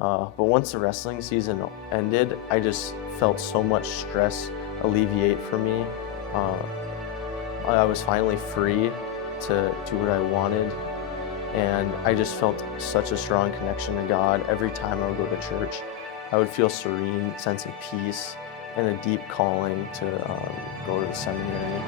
But once the wrestling season ended, I just felt so much stress alleviate for me. Uh, I was finally free to do what I wanted, and I just felt such a strong connection to God. Every time I would go to church, I would feel serene sense of peace and a deep calling to go to the seminary.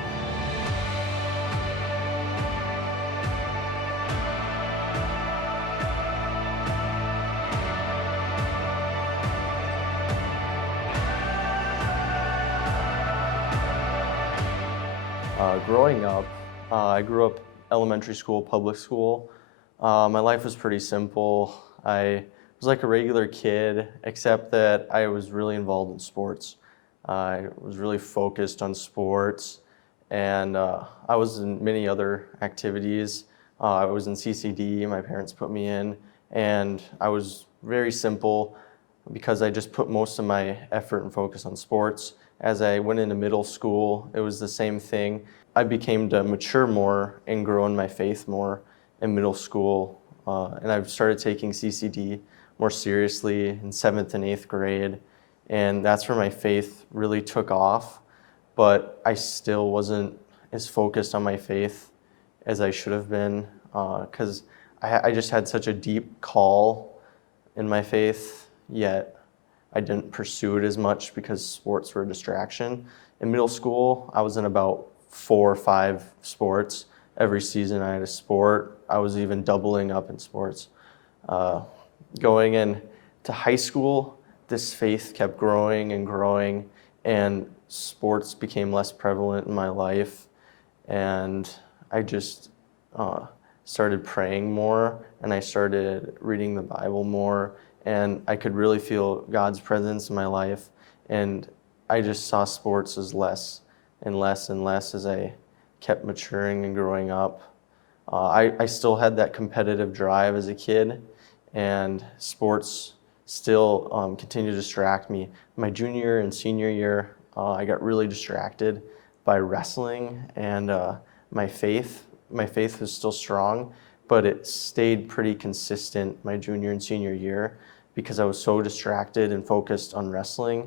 Growing up, I grew up elementary school, public school. My life was pretty simple. I was like a regular kid, except that I was really involved in sports. I was really focused on sports, and I was in many other activities. I was in CCD, my parents put me in, and I was very simple because I just put most of my effort and focus on sports. As I went into middle school, it was the same thing. I became to mature more and grow in my faith more in middle school, and I've started taking CCD more seriously in 7th and 8th grade, and that's where my faith really took off, but I still wasn't as focused on my faith as I should have been, because I just had such a deep call in my faith, yet I didn't pursue it as much because sports were a distraction. In middle school, I was in about 4 or 5 sports. Every season I had a sport. I was even doubling up in sports. Going into high school, this faith kept growing and growing, and sports became less prevalent in my life. And I just started praying more, and I started reading the Bible more, and I could really feel God's presence in my life. And I just saw sports as less and less and less as I kept maturing and growing up. I still had that competitive drive as a kid, and sports still continued to distract me. My junior and senior year, I got really distracted by wrestling and my faith. My faith was still strong, but it stayed pretty consistent my junior and senior year because I was so distracted and focused on wrestling.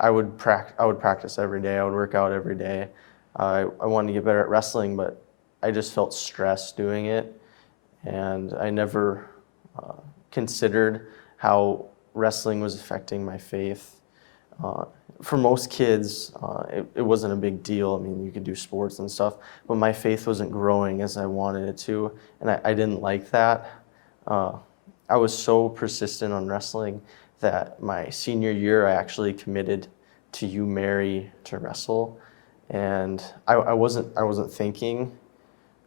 I would practice every day. I would work out every day. I wanted to get better at wrestling, but I just felt stressed doing it, and I never considered how wrestling was affecting my faith. For most kids, it wasn't a big deal. I mean, you could do sports and stuff, but my faith wasn't growing as I wanted it to, and I didn't like that. I was so persistent on wrestling that my senior year, I actually committed to Mary to wrestle, and I wasn't thinking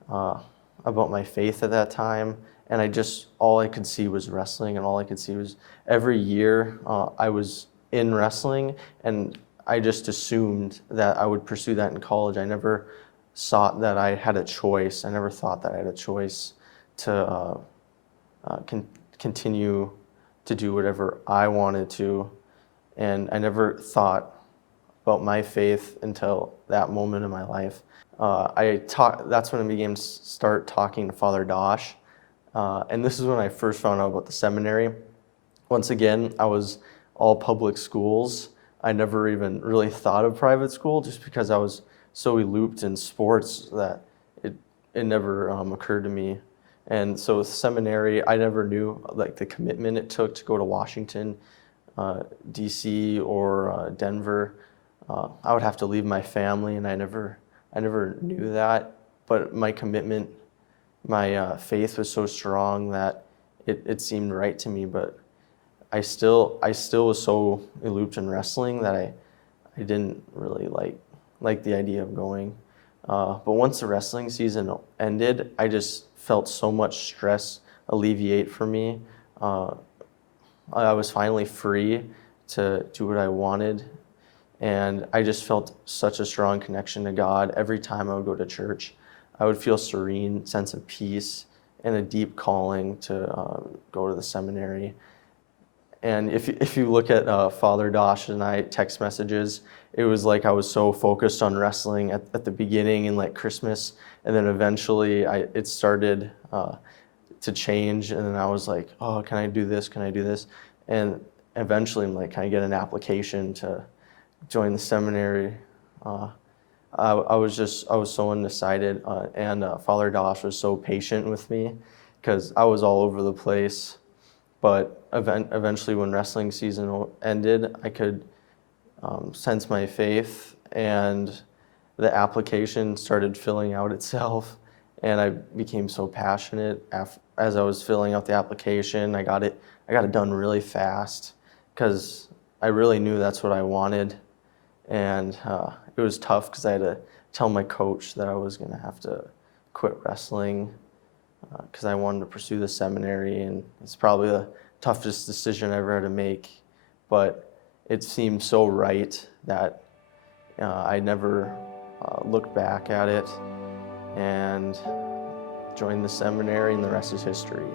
about my faith at that time, and all I could see was wrestling, and all I could see was every year I was in wrestling, and I just assumed that I would pursue that in college. I never thought that I had a choice. I never thought that I had a choice to continue to do whatever I wanted to, and I never thought about my faith until that moment in my life. That's when I began to start talking to Father Dosh, and this is when I first found out about the seminary. Once again, I was all public schools. I never even really thought of private school just because I was so looped in sports that it never occurred to me. And so with seminary, I never knew like the commitment it took to go to Washington, DC, or Denver. I would have to leave my family, and I never knew that. But my commitment, my faith was so strong that it seemed right to me. But I still was so looped in wrestling that I didn't really like the idea of going. But once the wrestling season ended, I just felt so much stress alleviate for me. I was finally free to do what I wanted, and I just felt such a strong connection to God. Every time I would go to church, I would feel serene sense of peace and a deep calling to go to the seminary. And if you look at Father Dosh and I text messages, it was like I was so focused on wrestling at the beginning and like Christmas, and then eventually it started to change, and then I was like, oh, can I do this? Can I do this? and eventually I'm like, can I get an application to join the seminary? I was so undecided, and Father Dosh was so patient with me because I was all over the place. But eventually, when wrestling season ended, I could sense my faith, and the application started filling out itself, and I became so passionate. As I was filling out the application, I got it done really fast because I really knew that's what I wanted, and it was tough because I had to tell my coach that I was going to have to quit wrestling because I wanted to pursue the seminary, and it's probably the toughest decision I ever had to make, but it seemed so right that I never looked back at it and joined the seminary, and the rest is history.